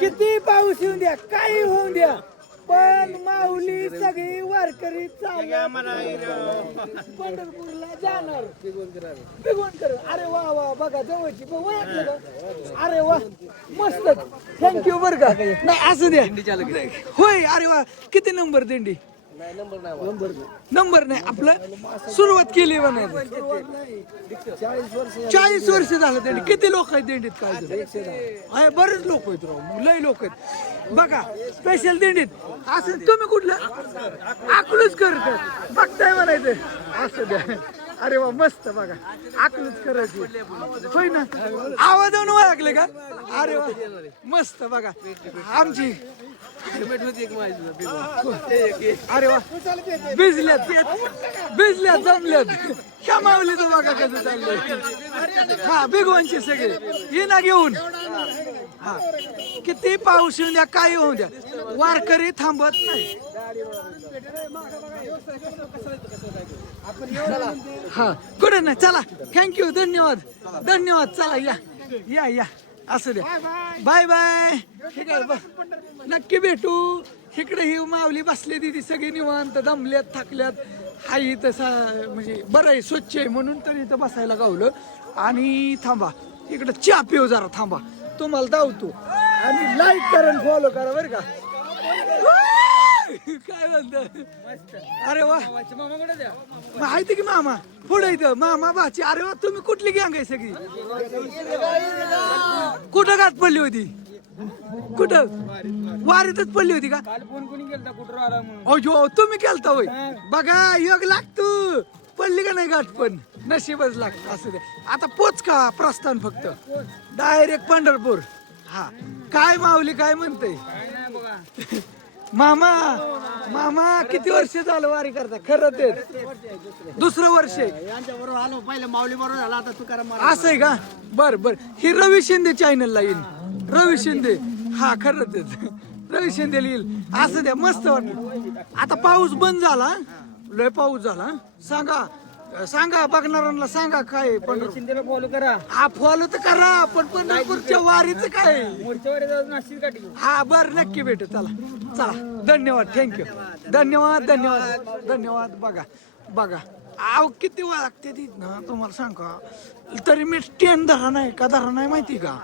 किती पाऊस येऊन द्या काही होऊन द्या. पण माऊली सगळी वारकरी पंढरपूरला जाणार. बिगवणकर अरे वा वा बघा जवळची? अरे वा मस्त. थँक्यू बर का. नाही असं द्या. होय अरे वा किती नंबर दिंडी. नंबर नाही आपलं सुरुवात केली म्हणायचं चाळीस वर्ष झालं. दिंडी किती लोक आहेत दिंडीत काय आहे बरेच लोक आहेत राव. लय लोक आहेत. बघा स्पेशल दिंडीत. असं तुम्ही कुठलं? अकलूच कर. बघताय म्हणायचं असं द्या. अरे वा मस्त बघा. आकलच करायची होय ना? आवाज येऊन ओळखले का? अरे वा मस्त बघा. आमची. अरे वा. भिजल्यात भिजल्यात. जमल्यात. ह्या माऊलीचं बघा कसं चाललंय. हा भिगवानचे सगळे. ये ना घेऊन. हा. किती पाऊस येऊन द्या काय येऊ द्या. वारकरी थांबत नाही. हा. कुठे नाही? चला. थँक्यू धन्यवाद. धन्यवाद. चला या. या या. असू द्या बाय बाय. ठीक आहे नक्की भेटू. इकडे ही माऊली बसली ती सगळी निवांत दमल्यात थकल्यात. हाय तसा म्हणजे बरं आहे स्वच्छ आहे म्हणून तर इथं बसायला गावलं. आणि थांबा. इकडे चहा पिऊ जरा थांबा. तुम्हाला धावतो. आणि लाईक करा फॉलो करा बरं का. काय म्हणत? अरे वा. माहिती की मामा? पुढे इथं. मामा बाची. अरे वा तुम्ही कुठली गँग आहे सगळी? कुठं गाठ पडली होती? कुठं? वारीतच पडली होती का? अयो तुम्ही केलता होय. बघा योग लागतो पडली का नाही गाठ पण? नशीबच लागत असं दे. आता पोच का प्रस्थान फक्त? डायरेक्ट पंढरपूर. हा. काय माऊली काय म्हणते मामा मामा किती वर्ष झालं वारी करता? खरं ते दुसरं वर्ष आहे. यांच्याबरोबर आलो पहिले माऊली बरोबर झाला आता तुकाराम असं आहे का? बर बर. ही रवी शिंदे चॅनलला येईल. रवी शिंदे. हा खरं तेच. रवी शिंदे येईल. असं द्या मस्त वाटलं. आता पाऊस बंद झाला लय पाऊस झाला. सांगा सांगा बघणाऱ्यांना सांगा काय पंढरपूर. शिंदेला फॉलो करा. हा फॉलो तर करा पण पंढरपूरच्या वारीचं काय? मोर्चावर जाऊन नाशिक गाठी हा बर नक्की भेटू चला. चला धन्यवाद थँक्यू धन्यवाद धन्यवाद धन्यवाद बघा बघा. आव किती वेळ लागते ती? ना तुम्हाला सांग तरी मी स्टँड धरा नाही का धरा नाही माहिती का?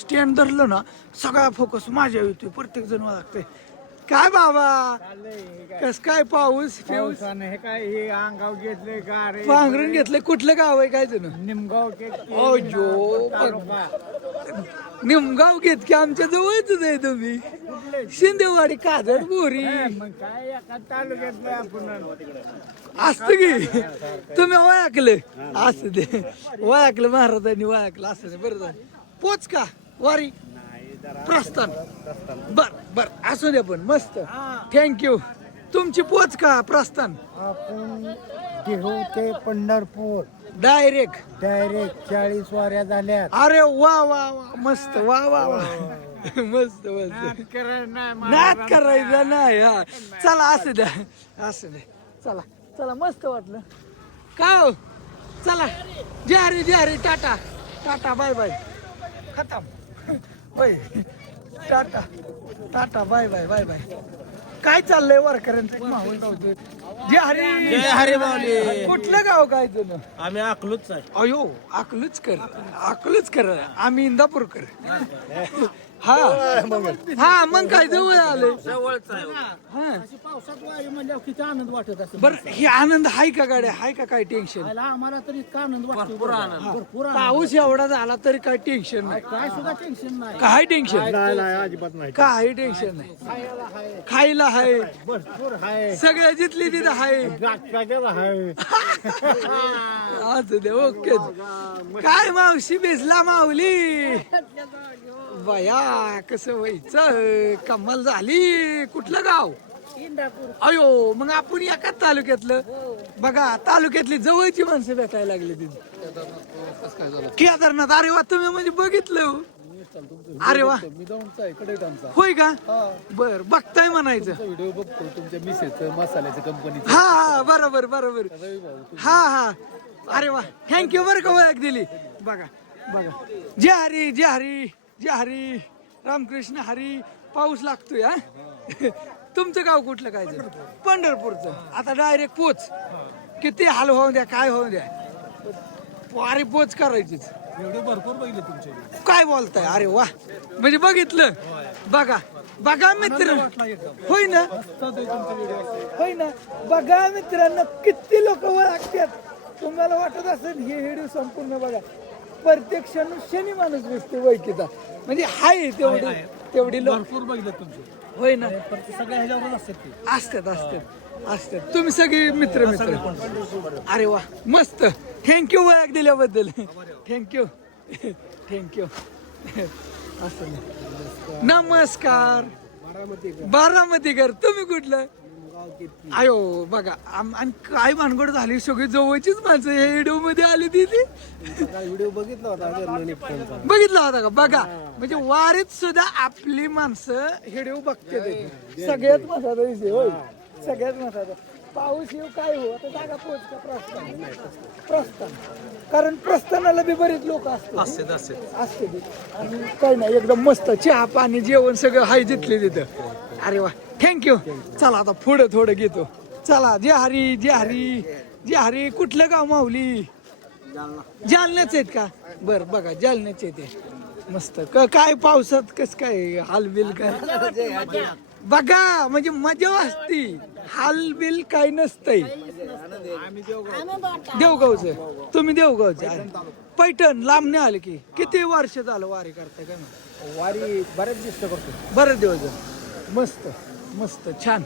स्टँड धरलं ना सगळा फोकस माझ्या येतोय प्रत्येक जण लागते काय बाबा? कस काय पाऊस पाऊस हे काय हे अंगाव घेतले का रे पांघरून घेतलंय कुठलं गाव आहे काय जण निमगाव ओ जो निमगाव घेत की आमच्या जवळच आहे तुम्ही. शिंदेवाडी काजड बोरी. काय आपण? असत की. तुम्ही ओळखलं. असं दे. ओळखलं महाराजांनी ओळखलं. असं दे. बरं झालं. पोच का? वारी. प्रस्थान. बर बर असू दे पण मस्त. थँक्यू तुमची पोच का प्रस्थान? आपण देहू ते पंढरपूर. डायरेक्ट डायरेक्ट चाळीस वाऱ्या झाल्या अरे वा वा वा मस्त वा वा वा. मस्त मस्त. नाच करायचा नाही हा. चला असू द्या असू द्या चला चला मस्त वाटलं. का हो? चला. जय हरी जय Hari tata. Tata bye bye. खतम. होय tata tata bye bye bye bye. काय चाललंय वारकऱ्यांचं? माहोल दे जय हरी. जय हरी माऊली. कुठलं गाव काय तुझं आम्ही अकलूच आहे. अयो अकलूच कर. अकलूच कर. आम्ही इंदापूरकर. हा. हा मग काय जवळ आले जवळच आहे. हा. पावसात वारी म्हणल्यावर किती आनंद वाटत असेल. बर ही आनंद हाय का गाड्या? हाय का काय टेन्शन आम्हाला तर इतका आनंद वाटतो भरपूर आनंद. भरपूर आनंद. पाऊस एवढा झाला तरी काय टेन्शन नाही. काय सुद्धा टेन्शन नाही. काय टेन्शन अजिबात नाही. काय टेन्शन नाही. खायला हाय. खायला हाय. भरपूर हाय. सगळ्या जिथली तिथं हाय जागेला हाय असू दे ओके काय मावशी भिजला माऊली बया कसं व्हायचं कमाल झाली कुठलं गाव अयो मग आपण एकाच तालुक्यातलं बघा तालुक्यातली जवळची माणसं भेटायला लागली तिथे केदारनाथ अरे वा तुम्ही म्हणजे बघितलं अरे वा. मी जाऊनचा इकडे आमचा. होय का? बर बघताय म्हणायचं. व्हिडिओ बघतो तुमच्या मिसेस मसाल्याच्या कंपनीचा हा हा बरोबर बरोबर. हा हा. अरे वा. थँक्यू बरं का ओळख दिली. बघा बघा. जय हरी जय हरी जय हरी. रामकृष्ण हरी पाऊस लागतोय हा? तुमचं गाव कुठलं काय? पंढरपूरचं. आता डायरेक्ट पोच. किती हाल होऊ द्या काय होऊ द्या. वारी पोच करायचीच. एवढे भरपूर बघितले तुमचे. काय बोलताय? अरे वा. म्हणजे बघितलं. बघा. बघा मित्र. होय ना? होय ना? बघा मित्रांनो किती लोक ओळखतात तुम्हाला वाटत असेल हे व्हिडिओ संपूर्ण बघा. प्रत्यक्ष शनी माणूस दिसते वैकिता. म्हणजे हाय तेवढी तेवढी लोक. भरपूर बघितले तुमचे. होय ना? सगळ्या ह्याच्यावरच असतात असतात असतात. असतात तुम्ही सगळे मित्र मित्र. अरे वा मस्त. थँक्यू ओळख दिल्याबद्दल. थँक्यू थँक्यू असं. नमस्कार. बारामतीकर तुम्ही कुठलं? आयो बघा आणि काय भानगड झाली सगळी जवळचीच माणसं. हे व्हिडिओमध्ये आली तिथे व्हिडिओ बघितला होता बघितला होता का? बघा म्हणजे वारीत सुद्धा आपली माणसं हिडिओ बघते ते. सगळ्यात महत्त्वाचा विषय होय. सगळ्यात महत्त्वाचा. पाऊस येऊ काय हो आता जागा पोहोच का प्रस्थान? प्रस्थान. कारण प्रस्थानाला बी बरेच लोक असतात. असते. आणि काही नाही एकदम मस्त चहा पाणी जेवण सगळं हाय जिथले तिथं. अरे वा. थँक्यू चला आता पुढं थोडं घेतो. चला जे हरी जे हरी. जे हरी कुठलं गाव माऊली? जालन्याच आहेत का? बर बघा जालन्याचे ते. मस्त. क- काय पावसात कस काय हालबिल काय? बघा म्हणजे मजा असती हालबिल काय नसतंय. देवगावचं. तुम्ही देवगावचं. पैठण लांब नाही आले की किती वर्ष झालं वारी करताय काय? वारी बरेच दिसत करतो बरेच दिवस झाले. मस्त मस्त छान.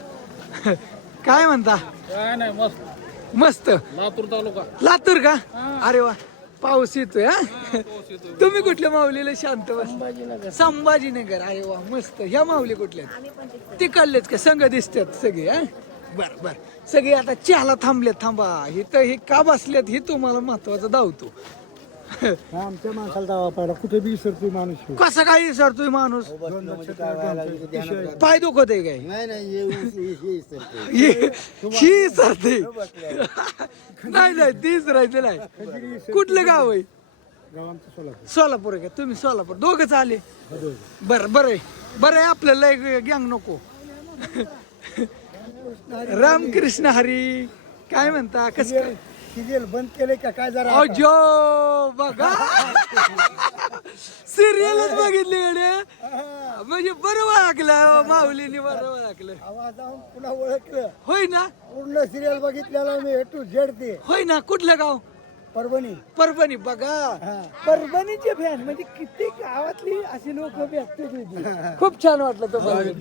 काय म्हणता? काय नाही मस्त. मस्त. लातूर तालुका. लातूर का? अरे वा पाऊस येतोय हा? तुम्ही कुठल्या माऊलीला शांत बस? संभाजीनगर. अरे वा मस्त. ह्या माऊली कुठल्या तिकडलेच का? संघ दिसतात सगळे हा? बर बर. सगळे आता चहाला थांबलेत थांबा. ही तर हे का बसलेत हे तुम्हाला महत्वाचं धावतो. आमच्या माणसाला जावा पाहिला. कुठे बी विसरतोय माणूस कसा काय विसरतोय माणूस? पाय दुखत आहे काय? नाही नाही ही ही सरते नाही नाही तीच राहायचं नाही. कुठलं गाव आहे? गाव आमचं सोलापूर. सोलापूर आहे का? तुम्ही सोलापूर. दोघच आले. बर बरं आहे. बरं आहे आपलं लय गँग नको. रामकृष्ण हरी काय म्हणता? कस काय सिरियल बंद केले का? काय जरा अजो बघा. सिरियलच बघितली गड्या म्हणजे बरं ओळखलं माऊलीने बरं ओळखलं. आवाज पुन्हा ओळखलं. होय ना? पूर्ण सिरियल बघितलेला मी ए टू झेड ते. होय ना? कुठलं गाव? परभणी. परभणी बघा. परभणीचे फॅन म्हणजे किती गावातली अशी लोक भेटते. खूप छान वाटलं तुम्हाला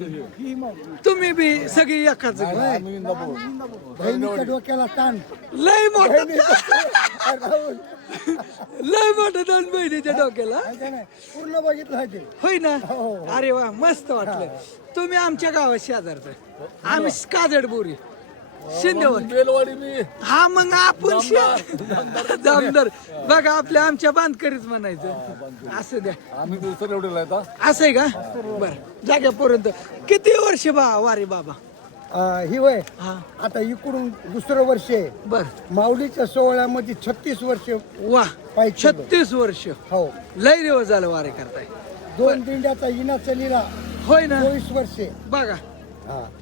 तुम्ही बी सगळी एकाच बहिणीच्या डोक्याला ताण. लय मोठं लय मोठं दोन बहिणीच्या डोक्याला. माहिती पूर्ण बघितलं आहे ते. होय ना? अरे वा मस्त वाटलं. तुम्ही आमच्या गावात शेजारचं आम्ही काजडबोरी. शिंदेवर. बेलवाडी मी. हा मग आपण शे- जामदार. बघा आपल्या आमच्या बांधकरीच म्हणायचं. असं द्या. आम्ही दिवसाला एवढे असं आहे का? बर. जाग्यापर्यंत किती वर्ष बा वारे बाबा? अं, ही वय. हा. आता इकडून दुसरं वर्ष आहे. बर. माऊलीच्या सोहळ्यामध्ये छत्तीस वर्ष वा पायी चाललो. छत्तीस वर्ष. हो. लय दिवस झालं वारे करताय. दोन दिंड्याचा इना चलीला होय ना? चोवीस वर्षे बघा.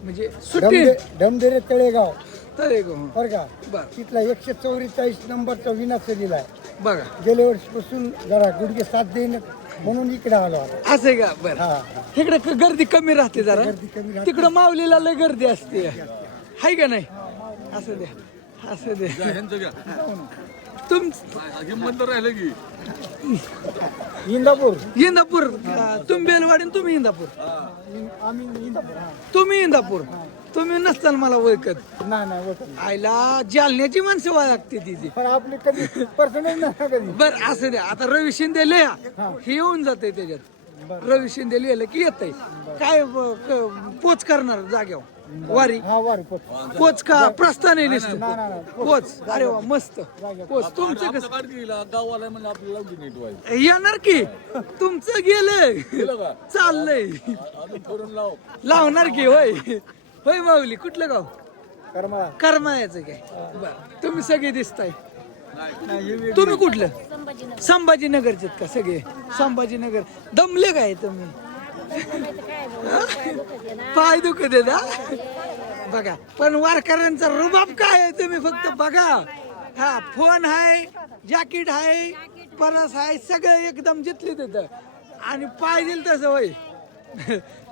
म्हणजे सुट्टी ढमढेरे तळेगाव. तळे गो बरं का? बर. तिथला एकशे चौवेचाळीस नंबरचा विना चलीला आहे. बघा. गेल्या वर्षीपासून जरा गुडघे साथ देईन म्हणून इकडे आलो आता असं आहे का? बर. हा. तिकडे क- गर्दी कमी राहते जरा. गर्दी कमी राहते. तिकडं माऊलीला लय गर्दी असते. हाय का नाही? असं द्या असं द्या तुम राहिलं की. इंदापूर. इंदापूर. अं, तुम्ही बेलवाडी आणि तुम्ही इंदापूर. हा. तुम्ही इंदापूर? तुम्ही नसताना मला ओळखत. नाही नाही ओळखत नाही. आईला जालन्याची माणसं लागते तिथे पण आपली कधी पर्सनल नाही कधी? बर असं द्या. आता रवी शिंदे लिहा हे. येऊन जाते त्याच्यात. रवी शिंदे लिहिलं की येतंय. काय ब- क- पोच करणार जाग्यावर वारी. हा पोच. का? प्रस्थान आहे नुसतं? पोच. अरे वा मस्त. पोच. तुमचं कसं? गावाला म्हणजे आपल्याला नीट व्हायचं येणार की? तुमचं गेलं का? चाललंय. लाव. लावणार की होय? होय माऊली कुठलं गाव? करमाळा. करमाळ्याचं काय? बर. तुम्ही सगळे दिसताय. तुम्ही कुठलं? संभाजीनगरचे का सगळे? संभाजीनगर. दमले काय तुम्ही? पाय दुखत ना बघा पण वारकऱ्यांचा रुबाब काय आहे तुम्ही फक्त बघा. हा फोन आहे जॅकेट आहे परस आहे सगळं एकदम जिथले तिथं. आणि पाहिजे तसं होय.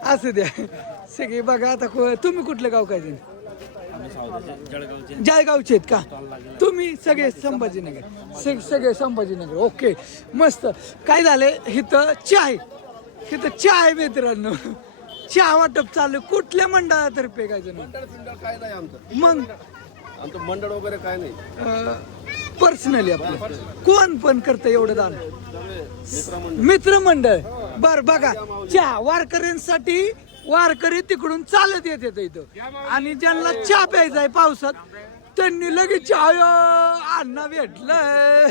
असू द्या. सगळे बघा आता तुम्ही कुठलं गाव काय जळगावचे आहेत का? तुम्ही सगळे संभाजीनगर. सगळे संभाजीनगर. ओके. मस्त. काय झाले इथं चहा इथं चहा आहे मित्रांनो चहा वाटप चालू. कुठल्या मंडळातर्फे काय जण? मंडळ फिंडळ काय नाही आमचं. मग? आमचं मंडळ वगैरे काय नाही. पर्सनली आपलं. कोण पण करतं एवढं दान? मित्रमंडळ बर बघा. चहा वारकऱ्यांसाठी वारकरी तिकडून चालत येत येत इथं. आणि ज्यांना चहा प्यायचा आहे पावसात त्यांनी लगेच चहा अण्णा भेटलं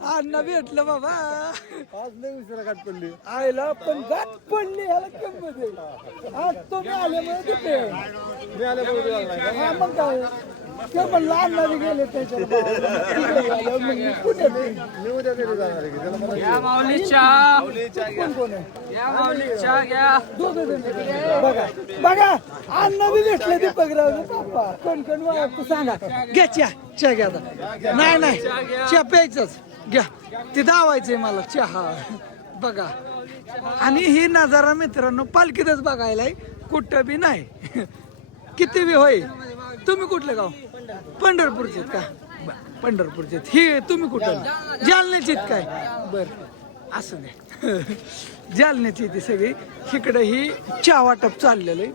अण्णा भेटलं बाबा. आज नाही उशिरा गाठ पडली. आयला पण गाठ पडली ह्याला किंमत आहे. आज तुम्ही आल्यामुळे तिथे मी का? हा मग काय? ते पण लहान बी गेले मी कुठे ते? मी उद्या घरी जाणार आहे की त्याला मला कोण कोण आहे? दोघं जण आहेत. बघा बघा अन्न बी भेटले दीपकराव पापा कोण कोण वा- तू सांगा. घ्या. चहा घ्या आता. नाही नाही. चहा प्यायचंच. घ्या. ते दावायचंय मला. चहा. बघा. आणि ही नजारा मित्रांनो पालखीतच बघायला कुठं बी नाही. किती बी होय. तुम्ही कुठलं गाव? पंढरपूरचे का? पंढरपूरचे हे ही तुम्ही कुठं जालन्याचे काय? बर. असं नाही. जालन्याची ती सगळी. इकडे ही चहा वाटप चाललेलं आहे.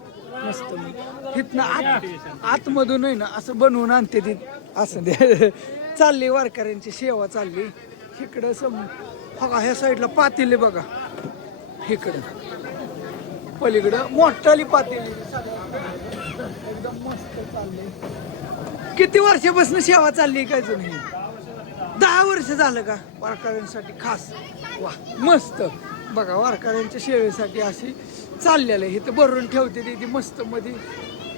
मस्त. मग. तिथनं आत आतमधून आहे ना असं बनवून आणते ती. असं दे. चालली वारकऱ्यांची सेवा चालली. इकडं सम बघा ह्या साईडला पातेली बघा. इकडं. पलीकडं मोठाली पातेली. एकदम मस्त चालली. किती वर्षापासून सेवा चालली काय जुनी? दहा वर्ष झालं का वारकऱ्यांसाठी? खास. वा मस्त. बघा वारकऱ्यांच्या सेवेसाठी अशी चाललेलं आहे. इथं भरून ठेवते ती ती मस्त मध्ये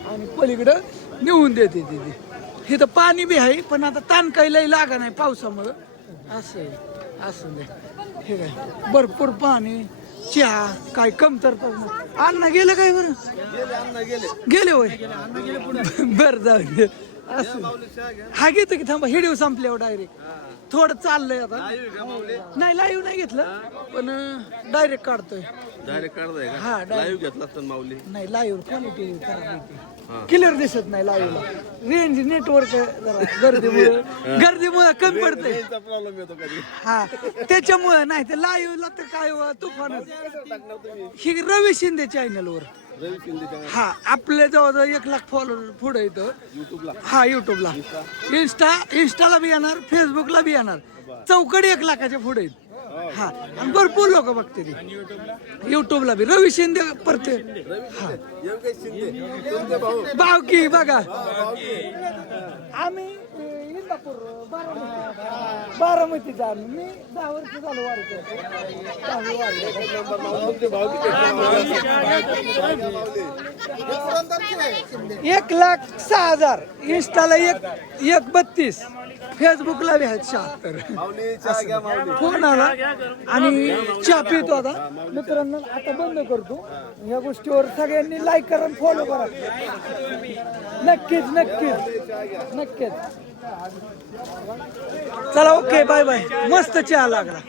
आणि पलीकडं नेऊन देते ती ती. इथं पाणी बी आहे पण आता ताण काही लई लागा नाही पावसामुळं. असं आहे असं दे हे काय? भरपूर पाणी चहा काय कमतरता नाही. अण्णा गेलं काय बरं? गेले होय? बर जाऊ दे. असं. हा घेतो की थांबा हिडिओ संपल्यावर डायरेक्ट थोडं चाललंय आता. नाही लाईव्ह नाही घेतलं पण डायरेक्ट काढतोय. डायरेक्ट काढताय हा. लाईव्ह घेतला माऊली? नाही लाईव्ह क्वालिटी क्लिअर दिसत नाही लाईव्हला रेंज नेटवर्क जरा गर्दीमुळे. गर्दीमुळे कमी प्रॉब्लेम येतो कधी. हा. त्याच्यामुळे नाही ते लाईव्हला तर काय व तुफानच ही रवी शिंदे चॅनलवर रवी शिंदेच्या हा आपल्या जवळजवळ एक लाख फॉलोअर पुढे येतं हा युट्यूबला इन्स्टा इन्स्टाला बी येणार फेसबुकला बी येणार. चौकडी एक लाखाच्या पुढे आहेत. हा. आणि भरपूर लोक बघते ती. युट्यूबला बी. रवी शिंदे परते. हा. बावकी बघा. आम्ही इंदापूर बारामती. बारामतीचा आम्ही. मी दहा वर्ष झालो वाढतो एक लाख सहा हजार. इंस्टाला एक एक बत्तीस. फेसबुकला आहेत शहात्तर फोन आला आणि चहा पितो आता. मित्रांनो आता बंद करतो. या गोष्टीवर सगळ्यांनी लाईक करा फॉलो करा. नक्कीच नक्कीच. नक्कीच. चला ओके बाय बाय मस्त चहा लागला.